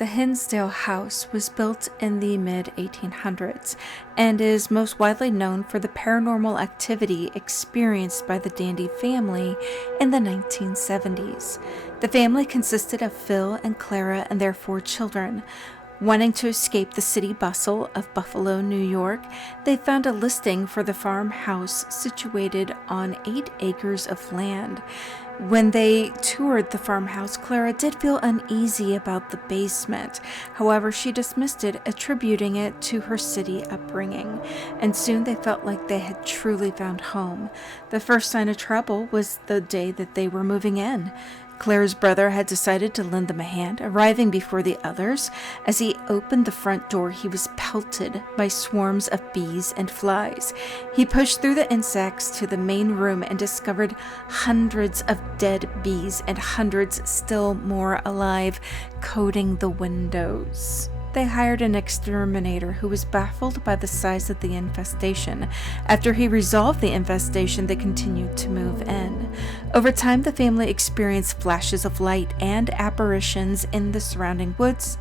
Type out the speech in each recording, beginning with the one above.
The Hinsdale House was built in the mid-1800s and is most widely known for the paranormal activity experienced by the Dandy family in the 1970s. The family consisted of Phil and Clara and their 4 children. Wanting to escape the city bustle of Buffalo, New York, they found a listing for the farmhouse situated on 8 acres of land. When they toured the farmhouse, Clara did feel uneasy about the basement. However, she dismissed it, attributing it to her city upbringing, and soon they felt like they had truly found home. The first sign of trouble was the day that they were moving in. Claire's brother had decided to lend them a hand, arriving before the others. As he opened the front door, he was pelted by swarms of bees and flies. He pushed through the insects to the main room and discovered hundreds of dead bees and hundreds still more alive, coating the windows. They hired an exterminator who was baffled by the size of the infestation. After he resolved the infestation, they continued to move in. Over time, the family experienced flashes of light and apparitions in the surrounding woods,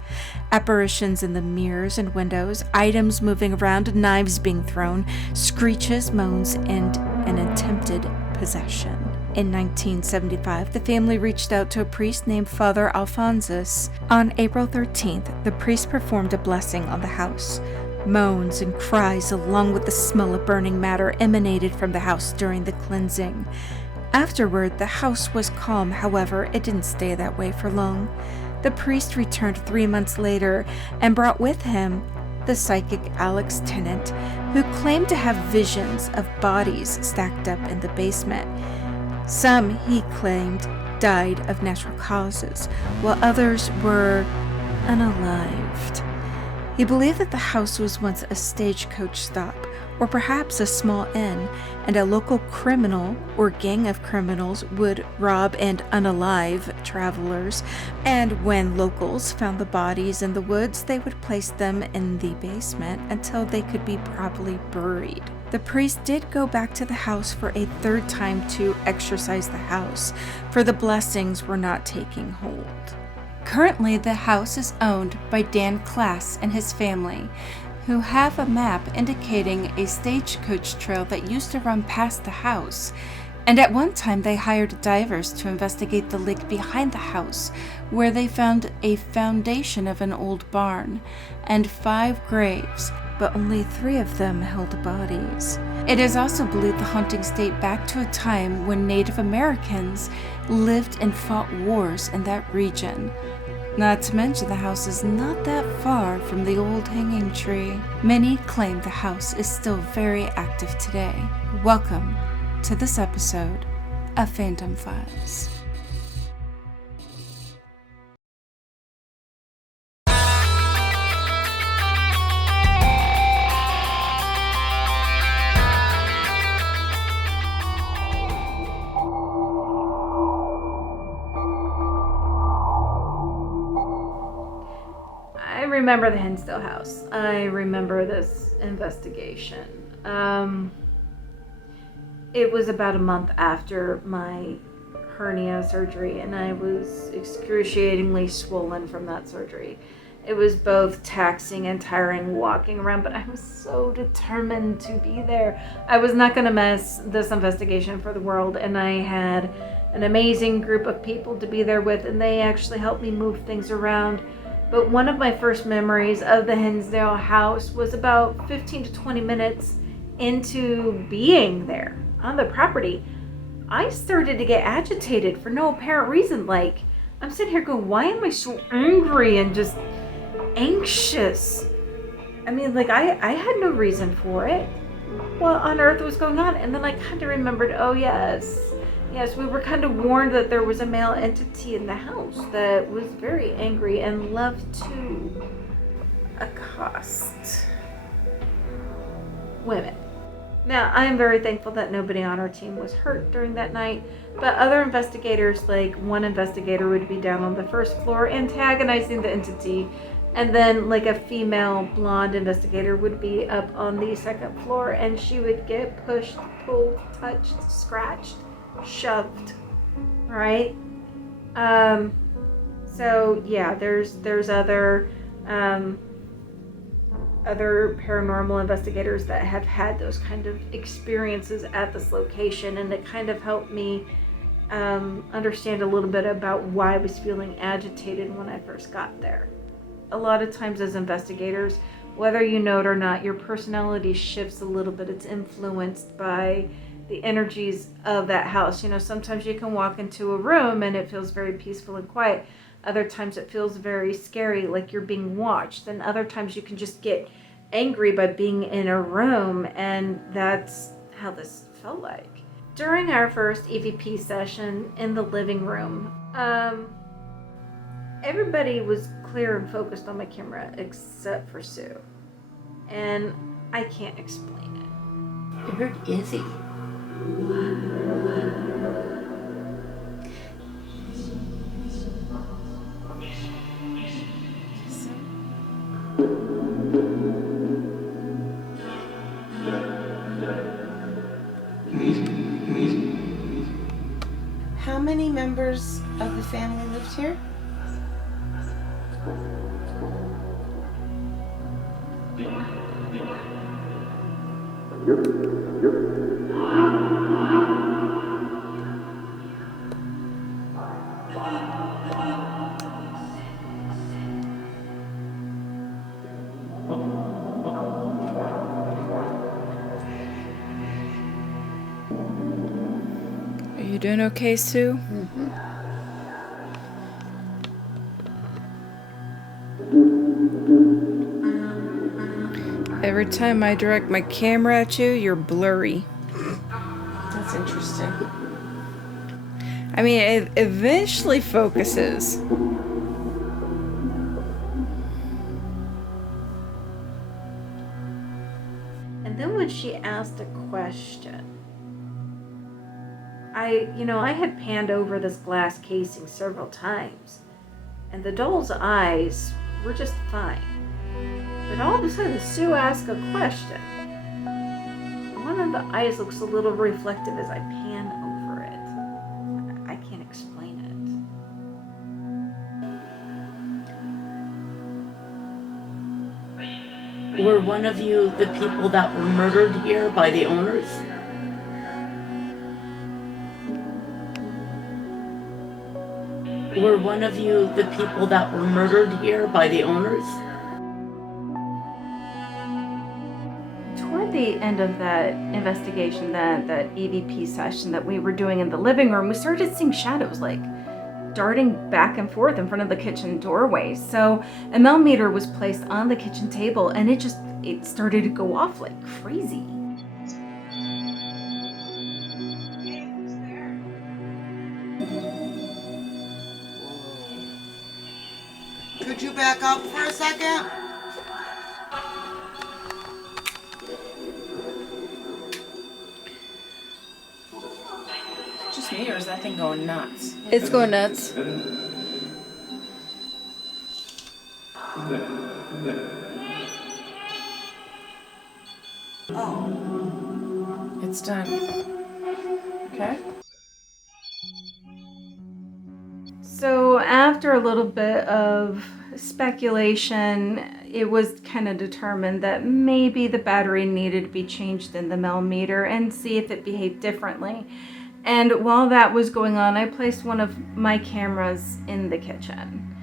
apparitions in the mirrors and windows, items moving around, knives being thrown, screeches, moans, and an attempted possession. In 1975, the family reached out to a priest named Father Alphonsus. On April 13th, the priest performed a blessing on the house. Moans and cries, along with the smell of burning matter, emanated from the house during the cleansing. Afterward, the house was calm. However, it didn't stay that way for long. The priest returned 3 months later and brought with him the psychic Alex Tennant, who claimed to have visions of bodies stacked up in the basement. Some, he claimed, died of natural causes, while others were unalived. He believed that the house was once a stagecoach stop, or perhaps a small inn, and a local criminal or gang of criminals would rob and unalive travelers, and when locals found the bodies in the woods, they would place them in the basement until they could be properly buried. The priest did go back to the house for a 3rd time to exorcise the house, for the blessings were not taking hold. Currently, the house is owned by Dan Klass and his family, who have a map indicating a stagecoach trail that used to run past the house. And at one time, they hired divers to investigate the lake behind the house, where they found a foundation of an old barn and 5 graves, but only 3 of them held bodies. It is also believed the hauntings date back to a time when Native Americans lived and fought wars in that region. Not to mention the house is not that far from the old hanging tree. Many claim the house is still very active today. Welcome to this episode of Phantom Files. I remember the Hinsdale House. I remember this investigation. It was about a month after my hernia surgery, and I was excruciatingly swollen from that surgery. It was both taxing and tiring walking around, but I was so determined to be there. I was not going to miss this investigation for the world, and I had an amazing group of people to be there with, and they actually helped me move things around. But one of my first memories of the Hinsdale House was about 15 to 20 minutes into being there on the property. I started to get agitated for no apparent reason. Like, I'm sitting here going, why am I so angry and just anxious? I mean, like, I had no reason for it. What on earth was going on? And then I kind of remembered, oh yes, we were kind of warned that there was a male entity in the house that was very angry and loved to accost women. Now, I am very thankful that nobody on our team was hurt during that night, but other investigators, like one investigator would be down on the first floor antagonizing the entity, and then like a female blonde investigator would be up on the 2nd floor, and she would get pushed, pulled, touched, scratched, shoved, right? So yeah, there's other paranormal investigators that have had those kind of experiences at this location, and it kind of helped me understand a little bit about why I was feeling agitated when I first got there. A lot of times as investigators, whether you know it or not, your personality shifts a little bit. It's influenced by the energies of that house. You know, sometimes you can walk into a room and it feels very peaceful and quiet. Other times it feels very scary, like you're being watched. And other times you can just get angry by being in a room, and that's how this felt like. During our first EVP session in the living room, everybody was clear and focused on my camera except for Sue. And I can't explain it. Where is he? How many members of the family lived here? Are you doing okay, Sue? Every time I direct my camera at you, you're blurry. That's interesting. I mean, it eventually focuses. And then when she asked a question, I had panned over this glass casing several times, and the doll's eyes were just fine. But all of a sudden, Sue asked a question. One of the eyes looks a little reflective as I pan over it. I can't explain it. Were one of you the people that were murdered here by the owners? Were one of you the people that were murdered here by the owners? Toward the end of that investigation, that EVP session that we were doing in the living room, we started seeing shadows like darting back and forth in front of the kitchen doorway. So a meter was placed on the kitchen table, and it started to go off like crazy. Could you back up for a second? Just me, or is that thing going nuts? It's going nuts. Oh. It's done. Okay. So after a little bit of speculation, it was kind of determined that maybe the battery needed to be changed in the meter and see if it behaved differently. And while that was going on, I placed one of my cameras in the kitchen.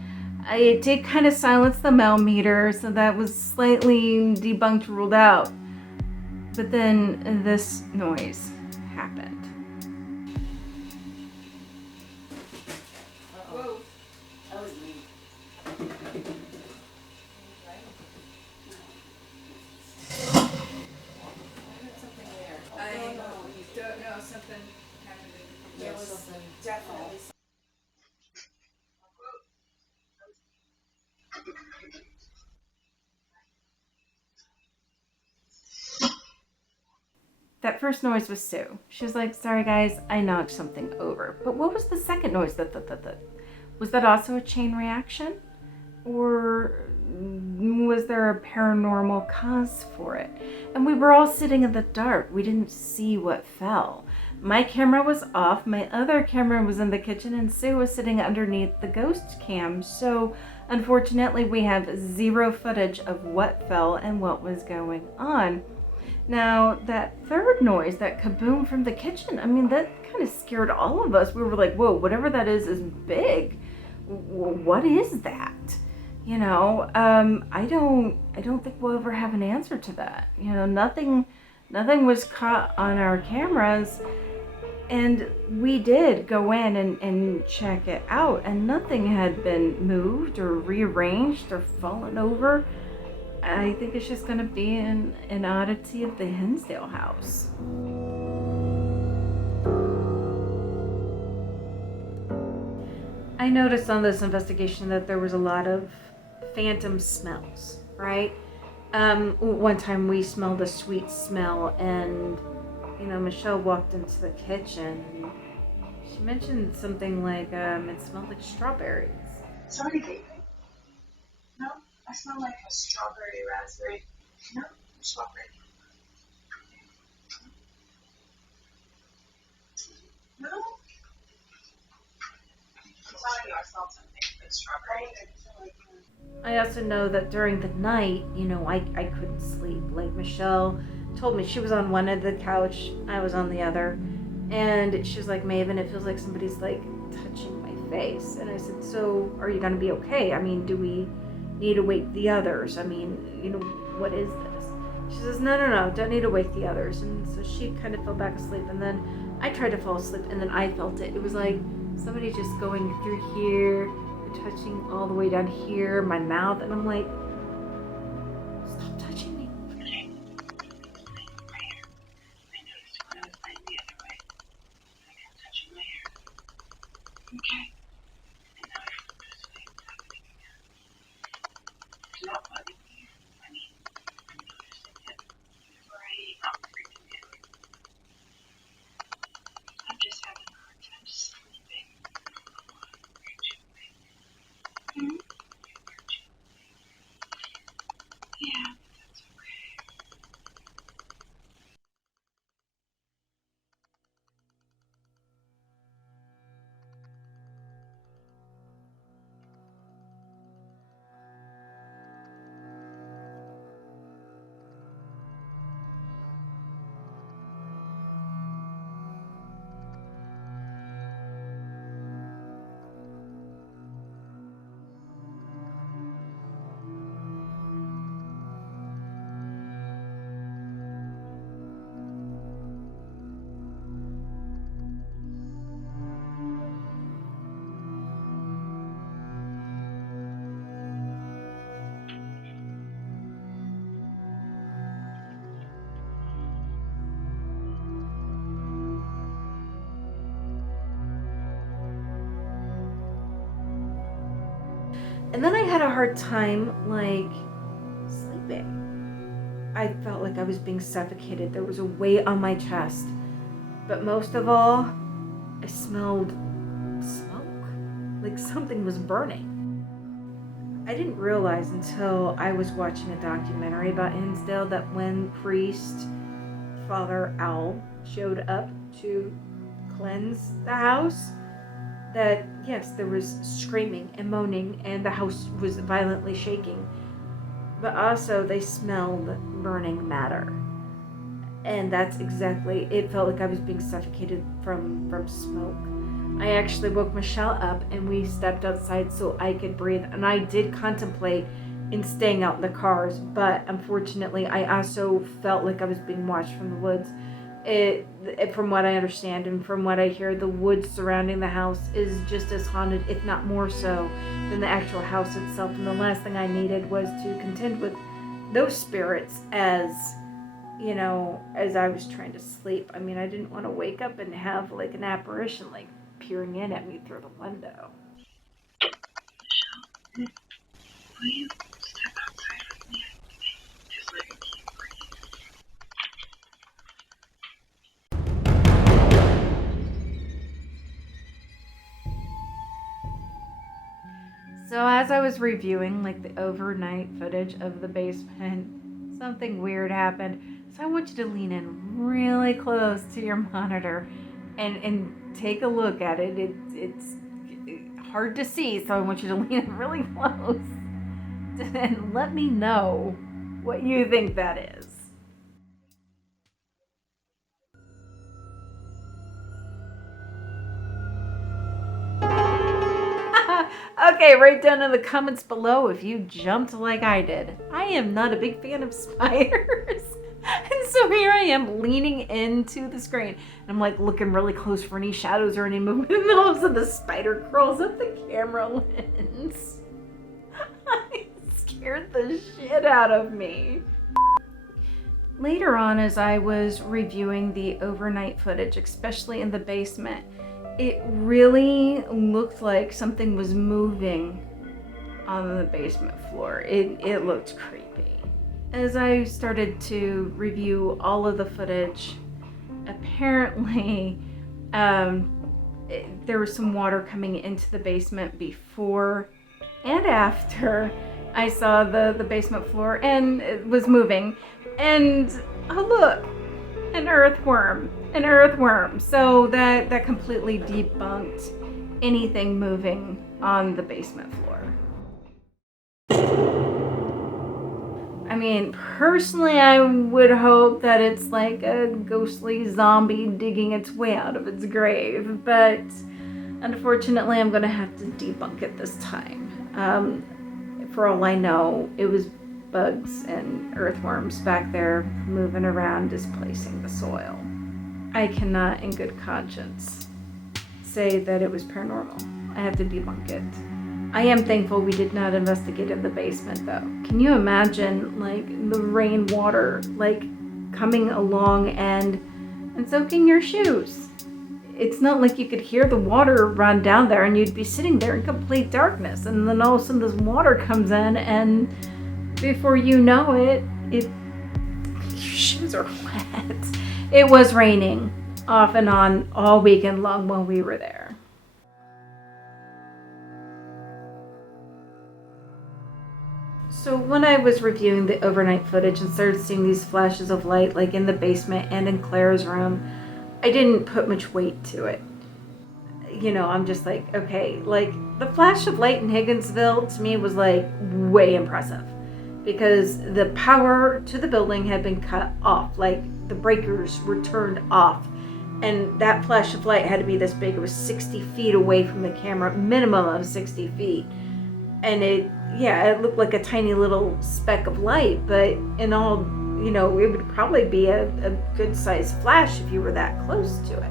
I did kind of silence the meter, so that was slightly debunked, ruled out. But then this noise happened. Whoa. That was me. I don't know, something happened. There was something definitely. That first noise was Sue. She was like, "Sorry guys, I knocked something over." But what was the second noise? Was that also a chain reaction? Or was there a paranormal cause for it? And we were all sitting in the dark. We didn't see what fell. my camera was off, my other camera was in the kitchen, and Sue was sitting underneath the ghost cam. So unfortunately, we have zero footage of what fell and what was going on. Now, that third noise, that kaboom from the kitchen, I mean, that kind of scared all of us. We were like, whoa, whatever that is big. What is that? You know, I don't think we'll ever have an answer to that. You know, nothing was caught on our cameras, and we did go in and check it out, and nothing had been moved or rearranged or fallen over. I think it's just gonna be an oddity of the Hinsdale House. I noticed on this investigation that there was a lot of phantom smells, right? One time we smelled a sweet smell, and Michelle walked into the kitchen and she mentioned something like it smelled like strawberries. Somebody vaping? No, I smell like a strawberry raspberry. No, strawberry. No. I'm telling you, I smelled something like strawberry. I also know that during the night, I couldn't sleep. Like, Michelle told me, she was on one end of the couch, I was on the other, and she was like, Maven, it feels like somebody's like touching my face. And I said, so are you gonna be okay? I mean, do we need to wake the others? I mean, what is this? She says, no, don't need to wake the others. And so she kind of fell back asleep, and then I tried to fall asleep, and then I felt it. It was like somebody just going through here, touching all the way down here, my mouth, and I'm like, stop touching me. Okay. And now I feel this way. Happening again. It's not bugging you. I mean, I'm noticing it. Right. Not freaking out. I'm just having a hard time sleeping. Hmm? Yeah, but that's okay. And then I had a hard time, like, sleeping. I felt like I was being suffocated. There was a weight on my chest. But most of all, I smelled smoke. Like something was burning. I didn't realize until I was watching a documentary about Hinsdale that when priest Father Owl showed up to cleanse the house, that yes, there was screaming and moaning and the house was violently shaking, but also they smelled burning matter. And that's exactly, it felt like I was being suffocated from smoke. I actually woke Michelle up and we stepped outside so I could breathe, and I did contemplate in staying out in the cars, but unfortunately I also felt like I was being watched from the woods. It, from what I understand and from what I hear, the woods surrounding the house is just as haunted, if not more so, than the actual house itself. And the last thing I needed was to contend with those spirits as I was trying to sleep. I mean, I didn't want to wake up and have like an apparition like peering in at me through the window. Michelle, will you step outside with me? Just let me keep breathing. So as I was reviewing like the overnight footage of the basement, something weird happened. So I want you to lean in really close to your monitor and take a look at it. It's hard to see, so I want you to lean in really close and let me know what you think that is. Okay, write down in the comments below if you jumped like I did. I am not a big fan of spiders. And so here I am leaning into the screen. And I'm like looking really close for any shadows or any movement. And all of a sudden the spider crawls up the camera lens. It scared the shit out of me. Later on, as I was reviewing the overnight footage, especially in the basement, it really looked like something was moving on the basement floor. It looked creepy. As I started to review all of the footage, apparently there was some water coming into the basement before and after I saw the basement floor, and it was moving. And oh look, an earthworm. So that completely debunked anything moving on the basement floor. I mean, personally, I would hope that it's like a ghostly zombie digging its way out of its grave, but unfortunately, I'm gonna have to debunk it this time. For all I know, it was bugs and earthworms back there moving around, displacing the soil. I cannot, in good conscience, say that it was paranormal. I have to debunk it. I am thankful we did not investigate in the basement, though. Can you imagine, like, the rainwater, like, coming along and soaking your shoes? It's not like you could hear the water run down there and you'd be sitting there in complete darkness, and then all of a sudden this water comes in, and before you know it, your shoes are wet. It was raining off and on all weekend long while we were there. So when I was reviewing the overnight footage and started seeing these flashes of light, like in the basement and in Claire's room, I didn't put much weight to it. You know, I'm just like, okay, like the flash of light in Higginsville to me was like way impressive, because the power to the building had been cut off, like the breakers were turned off, and that flash of light had to be this big. It was 60 feet away from the camera, minimum of 60 feet. And it looked like a tiny little speck of light, but in all, you know, it would probably be a good sized flash if you were that close to it.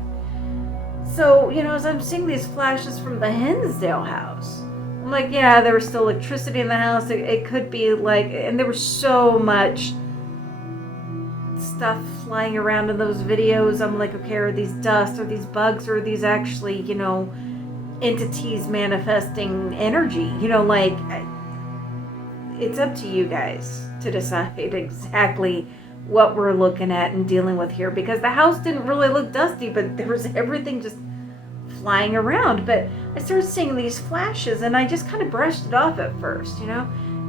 So, you know, as I'm seeing these flashes from the Hinsdale house, I'm like, yeah, there was still electricity in the house. It could be like, and there was so much stuff flying around in those videos. I'm like, okay, are these dust? Are these bugs? Or are these actually, you know, entities manifesting energy? You know, like, it's up to you guys to decide exactly what we're looking at and dealing with here, because the house didn't really look dusty, but there was everything just flying around. But I started seeing these flashes and I just kind of brushed it off at first, you know.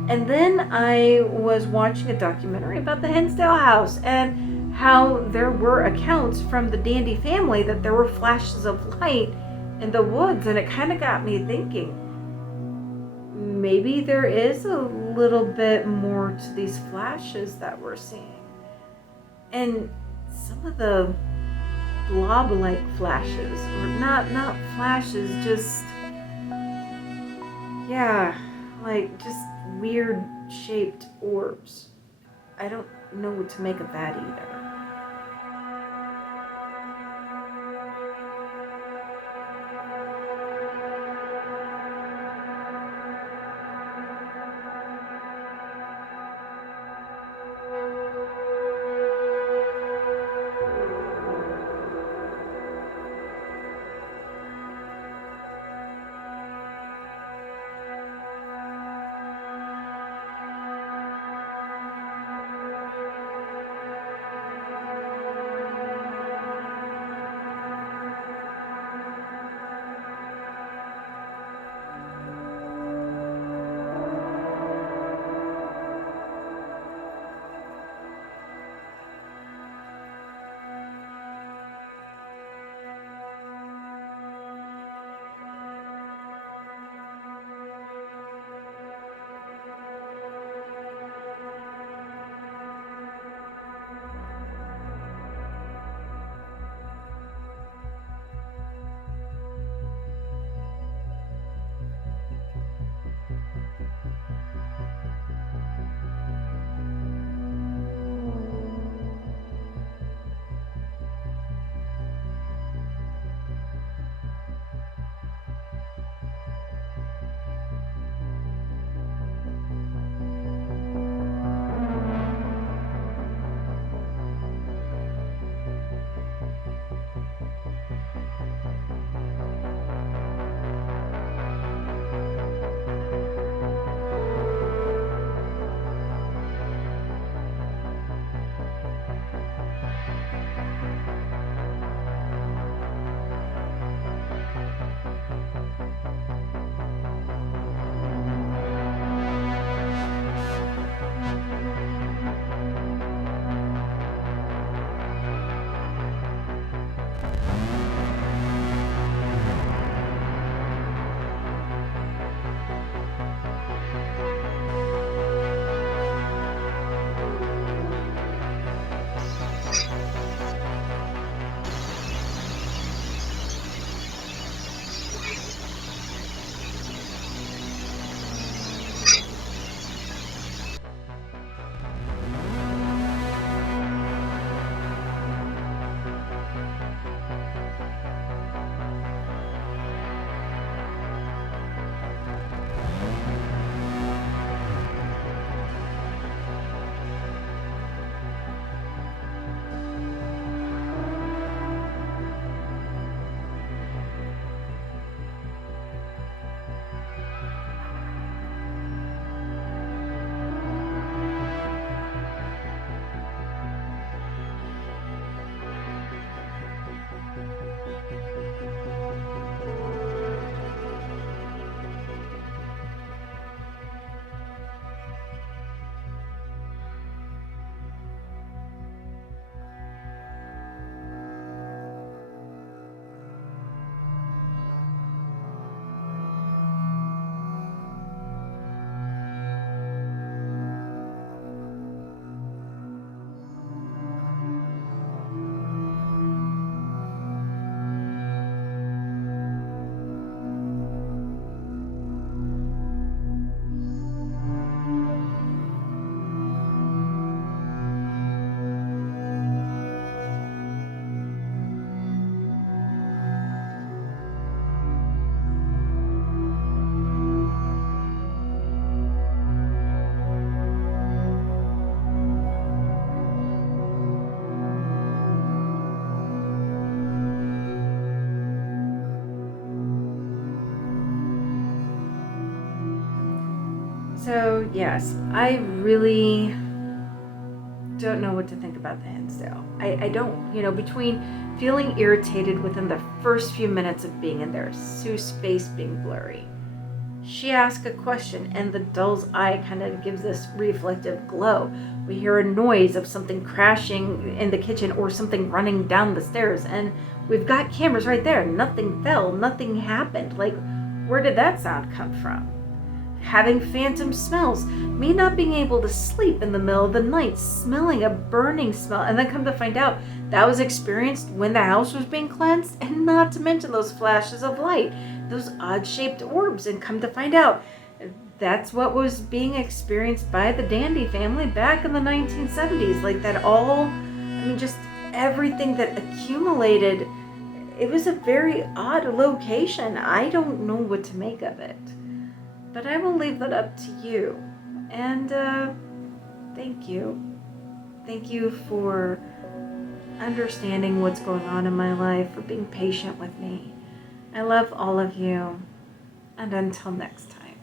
And then I was watching a documentary about the Hinsdale house and how there were accounts from the Dandy family that there were flashes of light in the woods, and it kind of got me thinking, maybe there is a little bit more to these flashes that we're seeing. And some of the blob-like flashes, or not flashes, just, yeah, like just weird shaped orbs. I don't know what to make of that either. So, yes, I really don't know what to think about the Hinsdale. I don't, between feeling irritated within the first few minutes of being in there, Sue's face being blurry. She asks a question, and the doll's eye kind of gives this reflective glow. We hear a noise of something crashing in the kitchen or something running down the stairs, and we've got cameras right there. Nothing fell, nothing happened. Like, where did that sound come from? Having phantom smells, me not being able to sleep in the middle of the night, smelling a burning smell, and then come to find out that was experienced when the house was being cleansed, and not to mention those flashes of light, those odd-shaped orbs, and come to find out that's what was being experienced by the Dandy family back in the 1970s. Like that all, just everything that accumulated. It was a very odd location. I don't know what to make of it. But I will leave that up to you. And thank you. Thank you for understanding what's going on in my life, for being patient with me. I love all of you. And until next time.